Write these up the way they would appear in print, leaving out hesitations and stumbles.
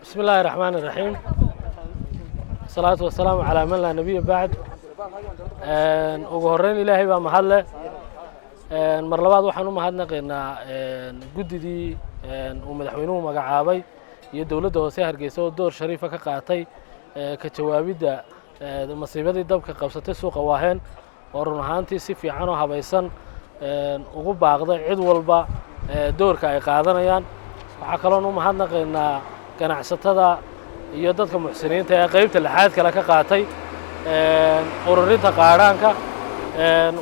بسم الله الرحمن الرحيم الصلاة والسلام على من لا نبي بعد ugu horeyn ilaahay baa mahad leh mar labaad waxaan u mahadnaqaynaa gudidii uu madaxweynuhu magacaabay iyo dawladda hoose Hargeysa oo door shariif ah ka qaatay ka jawaabida masiibadii dabka qabsatay suuqa Waaheen oo run ahaantii si fiican oo habaysan ugu baaqday cid walba doorka ay qaadanayaan waxa kale oo u mahadnaqaynaa ganacsatada iyo dadka muxsiniinta ee qaybta lixaad kale ka qaatay ururinta qaaraanka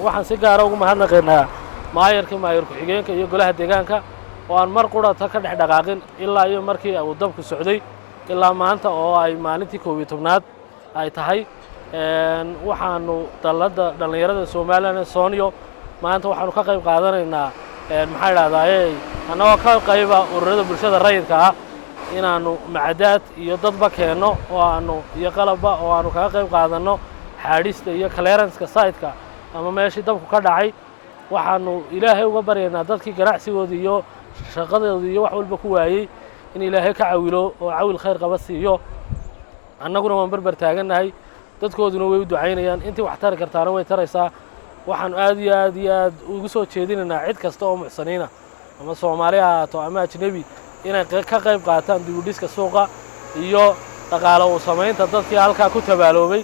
waxaan si gaar ah ugu mahadnaqaynaa maayar ku-xigeenka iyo golaha deegaanka oo aan mar qurata ka dhex dhaqaaqin ilaa iyo markii uu dabku socday ilaa maanta oo ay maalintii 11aad ay tahay waxaanu dalada dhalinyarada Soomaaliland Sooniyo maanta waxaanu ka qayb qaadanaynaa maxay raadayay anagoo ka qayba ururada bulshada rayidka ah inaanu macadaad iyo dadba keeno oo aanu iyo qalabba oo aanu ka qayb qaadano xaadista iyo clearance-ka site-ka ama meeshii dabku ka dhacay waxaanu ilaahay uga baryaynaa dadkii ganacsigooda iyo shaqadooda iyo wax walba ku waayay in ilaahay ka caawilo oo caawil khayr qaba siiyo annaguna waan barbar taaganahay dadkooduna way u ducaynayaan intii wax tari kartaana way taraysaa waxaan aad iyo aad ugu soo jeedinaynaa cid kasta oo muxsaniina ama Soomaali ha ahaato ama ajnabi inay ka qayb qaataan dib u dhiska suuqa iyo dhaqaale u samaynta dadkii halka ku tabaaloobay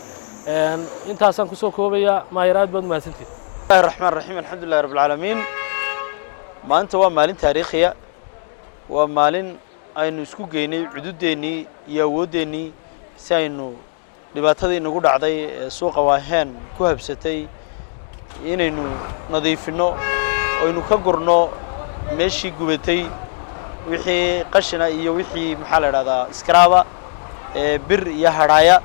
intaasaan ku soo koobaya maayiraad baad mahadsantiin bismillahir rahmaanir rahiim alxamdulillahi rabbil caalamiin maanta waa maalin taariikhiya waa maalin aynu isku geynay cududeennii iyo awoodeennii si aynu dhibaatadii nagu dhacday suuqa Waaheen ku habsatay inaynu nadiifino oo aynu ka gurno meeshii gubatay wixii qashina iyo wixii maxaa la yiraahdaa skraaba bir iyo hadhaaya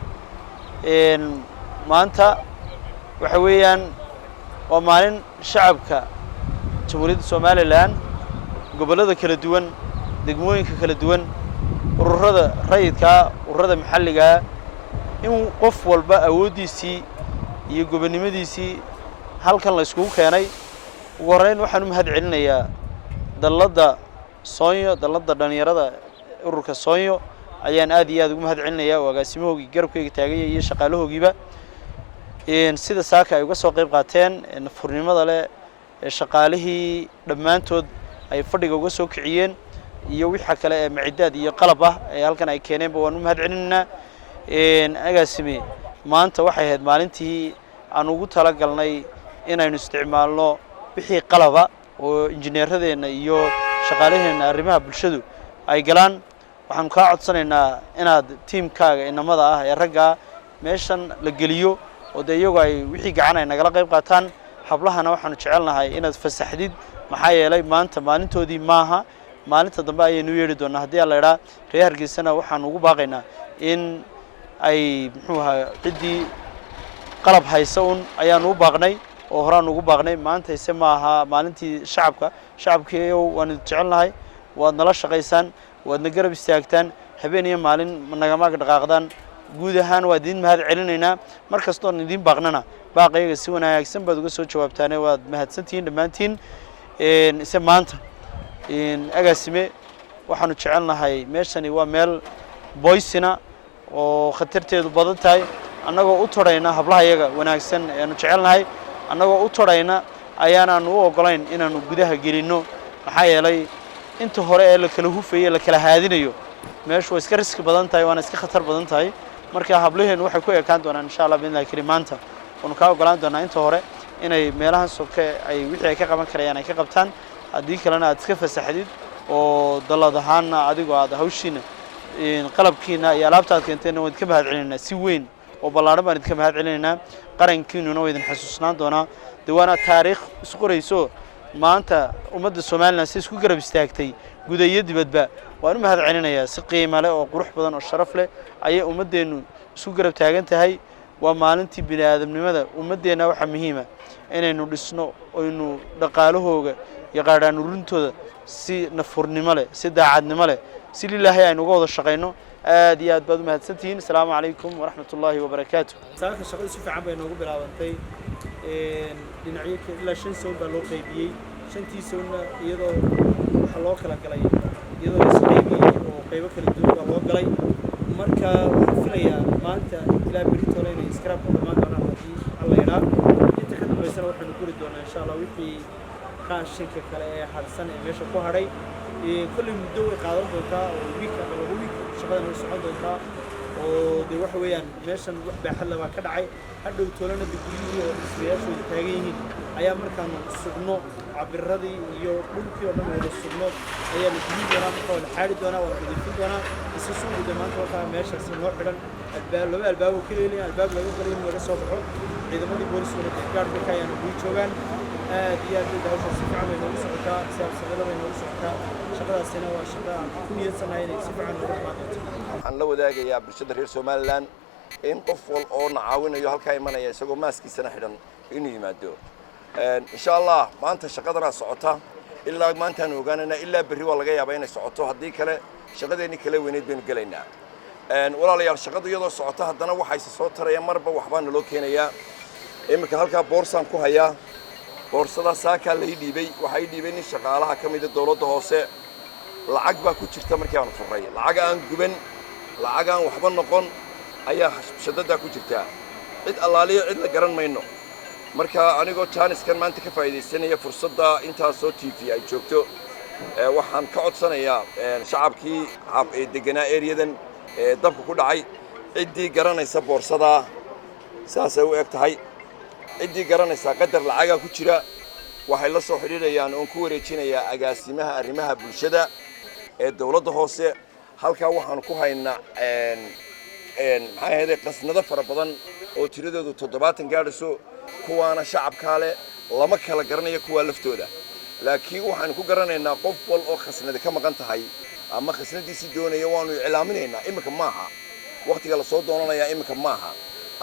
maanta waxa weeyaan waa maalin shacabka Jamhuuriyadda Soomaaliland gobolada kala duwan degmooyinka kala duwan ururada rayidka ururada maxalliga in qof walba awoodiisii iyo gobonimadiisii halkan la isku keenay ugu horeyn waxaan u mahad celinayaa dalada Sooniyo dalada dhalinyarada ururka Sooniyo ayaan aad iyo aad ugu mahad celinayaa agaasimahoogii garabkayga taagay iyo shaqaalahoogiiba sida saaka ay uga soo qayb qaateen furnimada leh shaqaalihii dhammaantood ay fadhiga uga soo kiciyeen iyo wixii kale ee macidaad iyo qalab ah ee halkan ay keeneen waan u mahad celinaynaa agaasime maanta waxay ahayd maalintii aan ugu tala galnay inaynu isticmaalno wixii qalaba oo injineeradeena iyo shaqaalaheena arrimaha bulshadu ay galaan waxaan ka codsanaynaa inaad teamkaaga inamada ah ee ragga meeshan la geliyo oo iyagu ay wixii gacan ay nagala qayb qaataan hablahana waxaanu jecelnahay inaad fasaxdid maxaa yeelay maanta maalintoodii maaha maalinta dambe ayaynu yeeri doonaa haddii la yiraahdo reer Hargeysana waxaan ugu baaqaynaa in ay muxuu ahaa cidii qalab haysa ayaan u baaqnay oo horaan ugu baaqnay maanta ise maaha maalintii shacabkii waan jecelnahay waad nala shaqaysaan waad garab istaagtaan habeen iyo maalin nagama dhaqaaqdaan guud ahaan waa idin mahad celinaynaa markastoo idin baaqnana baaqayga si wanaagsan baad uga soo jawaabtaan waad mahadsantiin dhamaantiin ise maanta agaasime waxaanu jecelnahay meeshani waa meel boysina oo khatarteedu badan tahay annagoo u torayna hablaha iyaga wanaagsan aanu jecelnahay annagoo u torayna ayaanaanu u ogolayn inaanu gudaha gelino maxaa yeelay inta hore ee la kala hufayay la kala haadinayo meeshu iska riski badan tahay waana iska khatar badan tahay marka hablaheen waxay ku ekaan doonaan insha Allah billahi karimaanta oo ka ogolaan doonaa inta hore inay meelahan soke ay wixii ay ka qaban karayaan ay ka qabtaan haddii kalena aad iska fasaxdid oo daladahaana adigoo aad hawshiina qalabkiina iyo alaabtaad keenteen waad ka mahad celinayna si weyn oo ballaaran baan idinka mahad celinaynaa qarankiinuna way idin xasuusnaan doonaa diiwaana taariikh isku qorayso maanta ummadda Soomaaliland si isku garab istaagtay gudaha dibadba waan u mahad celinayaa si qiimo leh oo qurux badan oo sharaf leh ayay ummadeenu isku garab taagan tahay waa maalintii bini'aadamnimada ummadeena waxa muhiim ah inaynu dhisno oo inuu dhaqaalahooga iyo qaadaan urintooda si nafurnimo leh si daacadnimo leh si lilaahay aynu uga wada shaqeyno aad iyo aad baad u mahadsantihiin assalaamu calaykum waraxmatullaahi wabarakaatuh saaka shaqada si fiican bay noogu bilaabantay dhinacyo ilaa 5 soon baa loo qaybiyay 5tii soonna iyadoo waxa loo kala galay iyadoo la isqaybiyay oo qaybo kala duwan baa loo galay marka waxaan filayaa maanta ilaa beritoole inay scrap ku dhammaan doonaan haddii alla yidhaa inta ka dambaysana waxaanu guri doonaa insha allah wixii raashinka kale ee hadhsan ee meesha ku hadhay kolley muddo way qaadan doontaa oo wiik ama laba wiik shaqadan way socon doontaa oo dee waxa weeyaan meeshan wax baaxad leh baa ka dhacay hadhow toolana degulihii oo dhismayaashooda taagan yihiin ayaa markaanu sugno cabiradii iyo dhulkii oo dhan wada sugno ayaa la guyin doonaa marka waa la xaari doonaa waa la nadiifin doonaa isi suuqida maanta wakaa meeshaasi noo xidhan laba albaabo kaleeliya albaab laga galay in laga soo baxo ciidamadii booliskuna gaardhika ayaana guyi joogaan aad iyo aad bay hawsha si fiican bay noogu socotaa siyaabsadada bay noogu socotaa shaqadaasina waa shaqa aan ku niyadsanahay inay si fiican noogu dhammaan doonto waxaan la wadaagayaa bulshada reer Somaliland in qof wal oo nacaawinayo halka imanaya isagoo maaskiisana xidhan inuu yimaado insha Allah maanta shaqadana socota ilaa maanta aan ogaanana ilaa berri waa laga yaabaa inay socoto haddii kale shaqadeeni kale weyneed baynu galaynaa walaalayaal shaqadu iyadoo socota haddana waxay soo tarayaan marba waxbaa naloo keenayaa iminka halkaa boorsaan ku hayaa boorsada saakaa la dhiibay waxay dhiibeen in shaqaalaha ka mid ah dawladda hoose lacag baa ku jirta markii aan furay lacag aan guban lacag aan waxba noqon ayaa shadada ku jirta cid allaaliyo cid la garan mayno marka anigoo jaaniskan maanta ka faa'iideysanaya fursadda intaas oo TV ay joogto waxaan ka codsanayaa shacabkii deganaa ereyadan dabka ku dhacay ciddii garanaysa boorsada saasay u eg tahay ciddii garanaysa qadar lacaga ku jira waxay la soo xiriirayaan oo ku wareejinayaa agaasimaha arrimaha bulshada ee dawladda hoose halka waxaan ku haynaa maxay ahayd qasnado fara badan oo tiradoodu 70 gaadhayso kuwaana shacabka leh lama kala garanayo kuwa laftooda laakiin waxaan ku garanaynaa qof wal oo khasnada ka maqan tahay ama khasnadiisi doonaya waanu iclaaminaynaa imika maaha waqtiga la soo doonanayaa imika maaha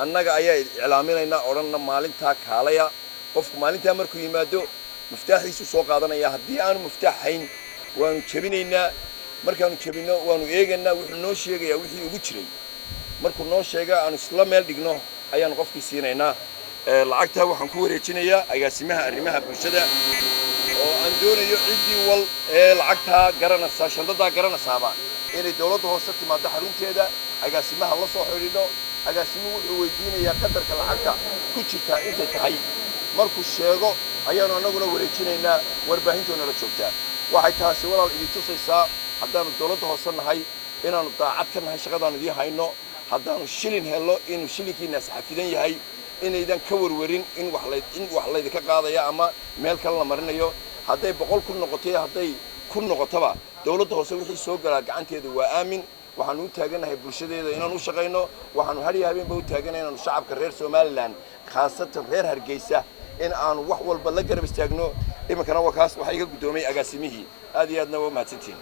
annaga ayaa iclaaminaynaa odhanna maalintaa kaalaya qofku maalintaa markuu yimaado miftaaxiisu soo qaadanaya haddii aanu miftaaxayn waanu jabinaynaa markaanu jabino waanu eegaynaa wuxuu noo sheegayaa wixii ugu jiray markuu noo sheega aanu isla meel dhigno ayaanu qofkii siinaynaa lacagtaa waxaan ku wareejinayaa agaasimaha arrimaha bulshada oo aan doonayo ciddii wal ee lacagtaa garanaysa shandadaa garanaysaaba inay dawladda hoose timaado xarunteeda agaasimaha la soo xidhiidho agaasimuhu wuxuu weydiinayaa qadarka lacagta ku jirta intay tahay markuu sheego ayaanu annaguna wareejinaynaa warbaahintoona la joogtaa waxay taasi walaal idin tusaysaa haddaanu dawladda hoose nahay inaanu daacad ka nahay shaqadaanu idin hayno haddaanu shilin helno inuu shilinkiinaas xafidan yahay inaydan ka warwarin in wax laydinka qaadaya ama meel kale la marinayo hadday 100 kun noqoto hadday kun noqotaba dawladda hoose wixii soo galaa gacanteeda waa aamin waxaan u taaganahay bulshadeeda inaan u shaqeyno waxaan har iyo habeenba u taaganahay inaan shacabka reer Somaliland khaasatan reer Hargeysa in aan wax walba la garab istaagno iminkana wakaas waxa iga gudoomay agaasimihii aad iyo aadna waa mahadsantiin